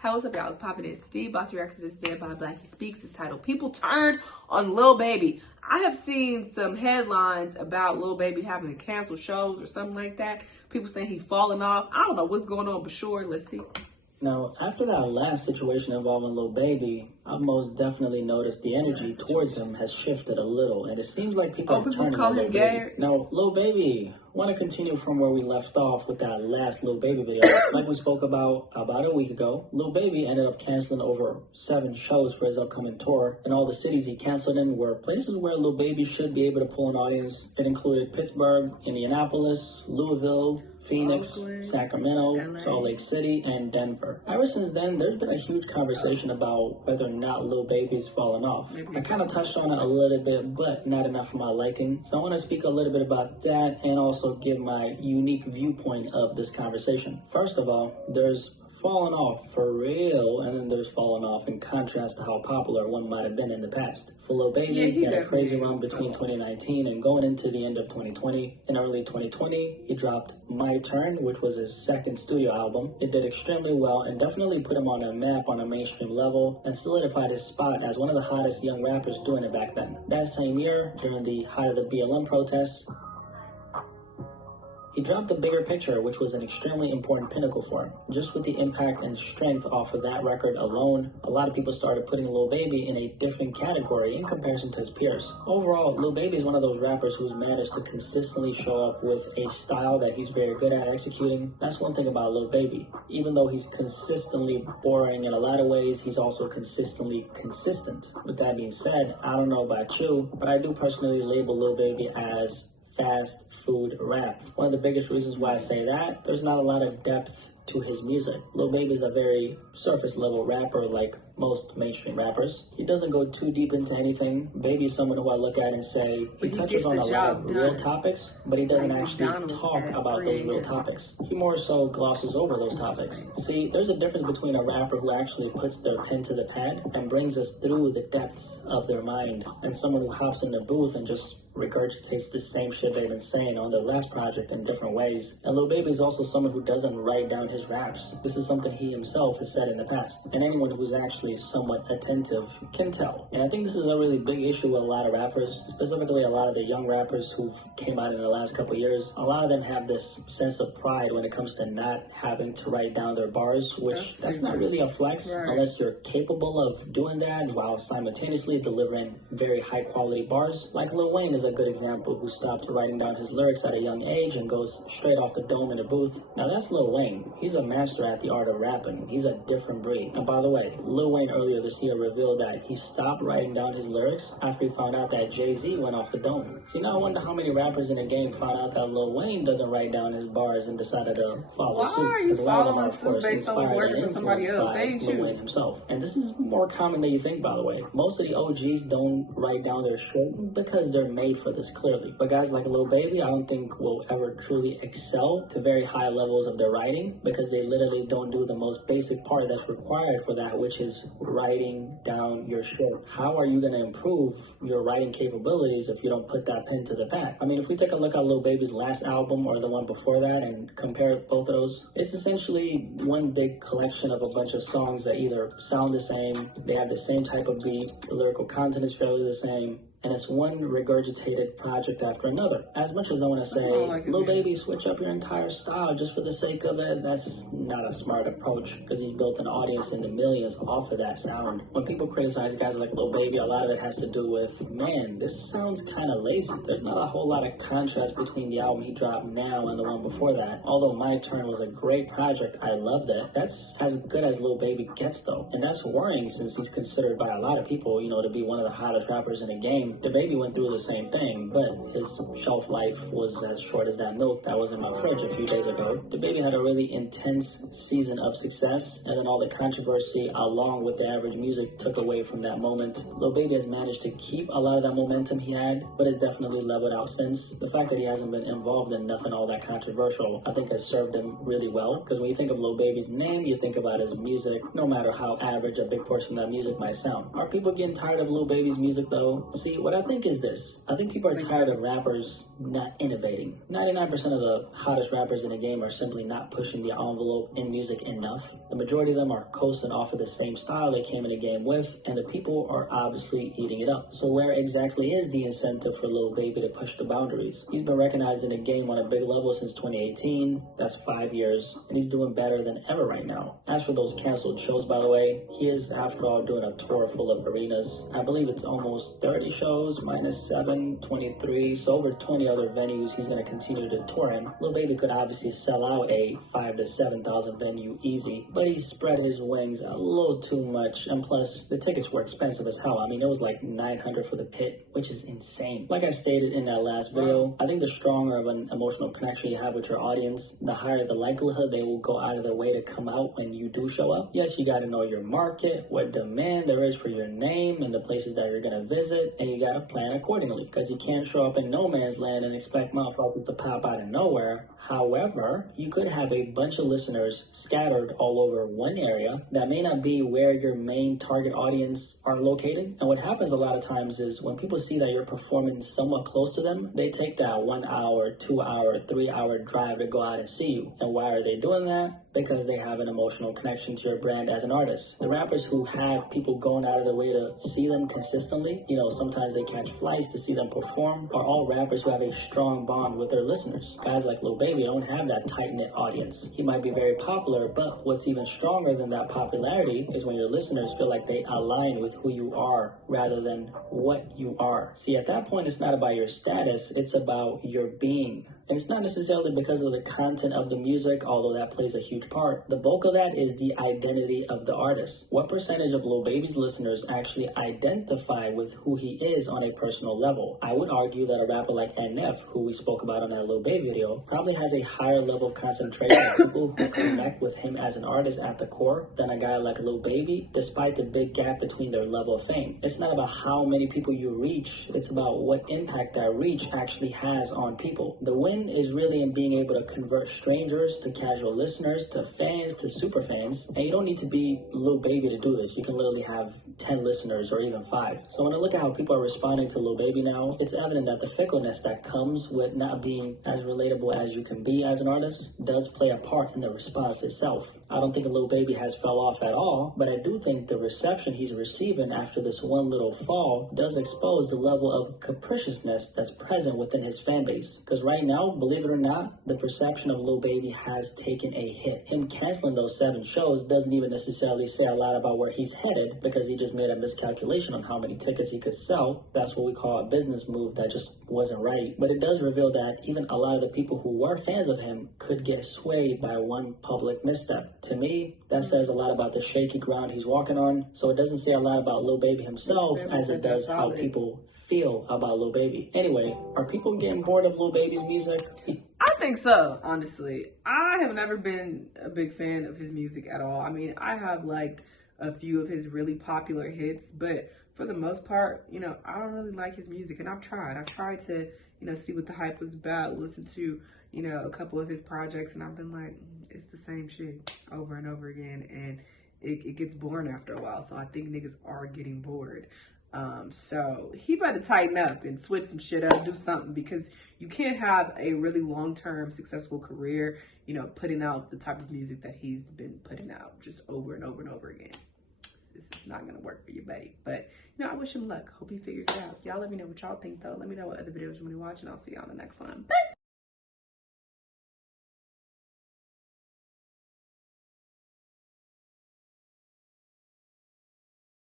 How what's up, y'all? It's popping in. Steve Bossy reacts to this Vampire Black He Speaks. It's titled People Turned on Lil Baby. I have seen some headlines about Lil Baby having to cancel shows or something like that. People saying he's falling off. I don't know what's going on, but sure, let's see. Now, after that last situation involving Lil Baby, I've most definitely noticed the energy towards him has shifted a little, and it seems like people are turning on Lil Baby. Now, Lil Baby, want to continue from where we left off with that last Lil Baby video. Like we spoke about a week ago, Lil Baby ended up canceling over 7 shows for his upcoming tour, and all the cities he canceled in were places where Lil Baby should be able to pull an audience. It included Pittsburgh, Indianapolis, Louisville, Phoenix, Sacramento, Salt Lake City, and Denver. Ever since then, there's been a huge conversation about whether or not Lil Baby's fallen off. I kind of touched on it a little bit, but not enough for my liking. So I want to speak a little bit about that and also give my unique viewpoint of this conversation. First of all, there's fallen off for real, and then there's fallen off in contrast to how popular one might have been in the past. For Lil Baby, he had a crazy run between 2019 and going into the end of 2020. In early 2020, he dropped My Turn, which was his second studio album. It did extremely well and definitely put him on a map on a mainstream level and solidified his spot as one of the hottest young rappers doing it back then. That same year, during the height of the BLM protests, he dropped The Bigger Picture, which was an extremely important pinnacle for him. Just with the impact and strength off of that record alone, a lot of people started putting Lil Baby in a different category in comparison to his peers. Overall, Lil Baby is one of those rappers who's managed to consistently show up with a style that he's very good at executing. That's one thing about Lil Baby. Even though he's consistently boring in a lot of ways, he's also consistently consistent. With that being said, I don't know about you, but I do personally label Lil Baby as fast food rap. One of the biggest reasons why I say that, there's not a lot of depth to his music. Lil Baby is a very surface level rapper like most mainstream rappers. He doesn't go too deep into anything. Baby is someone who I look at and say, he touches on a lot of real topics, but he doesn't actually talk about those real topics. He more so glosses over those topics. See, there's a difference between a rapper who actually puts their pen to the pad and brings us through the depths of their mind, and someone who hops in the booth and just regurgitates the same shit they've been saying on their last project in different ways. And Lil Baby is also someone who doesn't write down his raps. This is something he himself has said in the past, and anyone who's actually somewhat attentive can tell. And I think this is a really big issue with a lot of rappers, specifically a lot of the young rappers who came out in the last couple years. A lot of them have this sense of pride when it comes to not having to write down their bars, which that's not really a flex unless you're capable of doing that while simultaneously delivering very high quality bars. Like Lil Wayne is a good example, who stopped writing down his lyrics at a young age and goes straight off the dome in the booth. Now that's Lil Wayne. He's a master at the art of rapping. He's a different breed. And by the way, Lil Wayne earlier this year revealed that he stopped writing down his lyrics after he found out that Jay-Z went off the dome. See, now I wonder how many rappers in the game found out that Lil Wayne doesn't write down his bars and decided to follow suit. Because a lot of them are, of course, inspired and influenced by Lil Wayne himself. And this is more common than you think, by the way. Most of the OGs don't write down their shit because they're made for this, clearly. But guys like Lil Baby, I don't think will ever truly excel to very high levels of their writing because they literally don't do the most basic part that's required for that, which is writing down your shit. How are you going to improve your writing capabilities if you don't put that pen to the pad? I mean, if we take a look at Lil Baby's last album or the one before that and compare both of those, it's essentially one big collection of a bunch of songs that either sound the same, they have the same type of beat, the lyrical content is fairly the same, and it's one regurgitated project after another. As much as I want to say, Lil Baby, switch up your entire style just for the sake of it, that's not a smart approach because he's built an audience in the millions off of that sound. When people criticize guys like Lil Baby, a lot of it has to do with, man, this sounds kind of lazy. There's not a whole lot of contrast between the album he dropped now and the one before that. Although My Turn was a great project, I loved it. That's as good as Lil Baby gets though. And that's worrying since he's considered by a lot of people, you know, to be one of the hottest rappers in the game. The Baby went through the same thing, but his shelf life was as short as that milk that was in my fridge a few days ago. The Baby had a really intense season of success, and then all the controversy along with the average music took away from that moment. Lil Baby has managed to keep a lot of that momentum he had, but has definitely leveled out since. The fact that he hasn't been involved in nothing all that controversial, I think has served him really well, because when you think of Lil Baby's name, you think about his music, no matter how average a big portion of that music might sound. Are people getting tired of Lil Baby's music though? See, What I think is this. I think people are tired of rappers not innovating. 99% of the hottest rappers in the game are simply not pushing the envelope in music enough. The majority of them are coasting off of the same style they came in the game with, and the people are obviously eating it up. So where exactly is the incentive for Lil Baby to push the boundaries? He's been recognized in the game on a big level since 2018. That's 5 years, and he's doing better than ever right now. As for those canceled shows, by the way, he is, after all, doing a tour full of arenas. I believe it's almost 30 shows, minus 7, 23, so over 20 other venues he's going to continue to tour in. Lil Baby could obviously sell out a 5,000 to 7,000 venue easy, but he spread his wings a little too much, and plus, the tickets were expensive as hell. I mean, it was like $900 for the pit, which is insane. Like I stated in that last video, I think the stronger of an emotional connection you have with your audience, the higher the likelihood they will go out of their way to come out when you do show up. Yes, you got to know your market, what demand there is for your name and the places that you're going to visit, and you got to plan accordingly, because you can't show up in no man's land and expect motherfuckers to pop out of nowhere. However, you could have a bunch of listeners scattered all over one area that may not be where your main target audience are located. And what happens a lot of times is when people see that you're performing somewhat close to them, they take that 1 hour, 2 hour, 3 hour drive to go out and see you. And why are they doing that? Because they have an emotional connection to your brand as an artist. The rappers who have people going out of their way to see them consistently, sometimes they catch flights to see them perform, are all rappers who have a strong bond with their listeners. Guys like Lil Baby don't have that tight-knit audience. He might be very popular, but what's even stronger than that popularity is when your listeners feel like they align with who you are rather than what you are. See, at that point, it's not about your status, it's about your being. And it's not necessarily because of the content of the music, although that plays a huge part. The bulk of that is the identity of the artist. What percentage of Lil Baby's listeners actually identify with who he is on a personal level? I would argue that a rapper like NF, who we spoke about on that Lil Baby video, probably has a higher level of concentration of people who connect with him as an artist at the core than a guy like Lil Baby, despite the big gap between their level of fame. It's not about how many people you reach, it's about what impact that reach actually has on people. The win is really in being able to convert strangers to casual listeners to fans to super fans, and you don't need to be Lil Baby to do this. You can literally have 10 listeners or even 5. So when I look at how people are responding to Lil Baby now, it's evident that the fickleness that comes with not being as relatable as you can be as an artist does play a part in the response itself. I don't think Lil Baby has fell off at all, but I do think the reception he's receiving after this one little fall does expose the level of capriciousness that's present within his fan base. Because right now, believe it or not, the perception of Lil Baby has taken a hit. Him canceling those 7 shows doesn't even necessarily say a lot about where he's headed, because he just made a miscalculation on how many tickets he could sell. That's what we call a business move that just wasn't right. But it does reveal that even a lot of the people who were fans of him could get swayed by one public misstep. To me, that says a lot about the shaky ground he's walking on. So it doesn't say a lot about Lil Baby himself as it does how people feel about Lil Baby. Anyway, are people getting bored of Lil Baby's music? I think so, honestly. I have never been a big fan of his music at all. I mean, I have like a few of his really popular hits, but for the most part, I don't really like his music. And I've tried to, see what the hype was about, listen to, a couple of his projects, and I've been like, it's the same shit over and over again, and it gets boring after a while. So I think niggas are getting bored. So he better tighten up and switch some shit up, do something, because you can't have a really long-term successful career, putting out the type of music that he's been putting out just over and over and over again. It's not going to work for you, buddy. But, I wish him luck. Hope he figures it out. Y'all let me know what y'all think, though. Let me know what other videos you want to watch, and I'll see y'all on the next one. Bye.